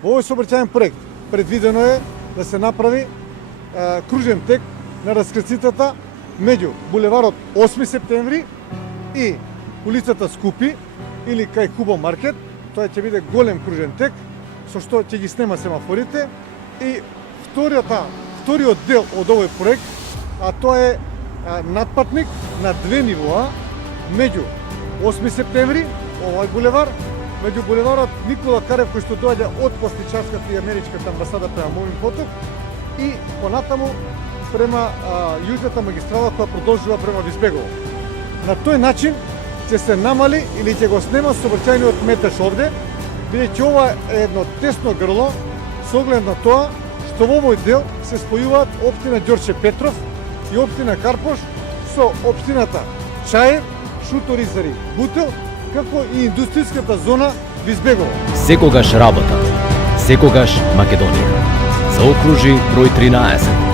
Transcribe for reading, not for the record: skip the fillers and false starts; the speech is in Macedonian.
Во овој сообраќајен проект предвидено е да се направи кружен тек на раскрцитата меѓу булеварот 8 септември и улицата Скупи или кај Кубо маркет. Тоа ќе биде голем кружен тек со што ќе ги снема семафорите и вториот дел од овој проект, а тоа е надпатник на 2 нивоа меѓу 8 септември, овој булевар, меѓу булеварот Никола Карев кој што доаѓа од Постничарската и Америчката амбасада према Мовин поток и понатаму према јужната магистрала која продолжува према Визбегово. На тој начин ќе се намали или ќе го снема сообраќајниот метеж овде, бидејќи ова е едно тесно грло со оглед на тоа што во овој дел се спојуваат општина Ѓорче Петров и општина Карпош со општината Чаев, Шуторизари, Бутел, како и индустријската зона Визбегово. Секогаш работа, секогаш Македонија. Заокружи број 13.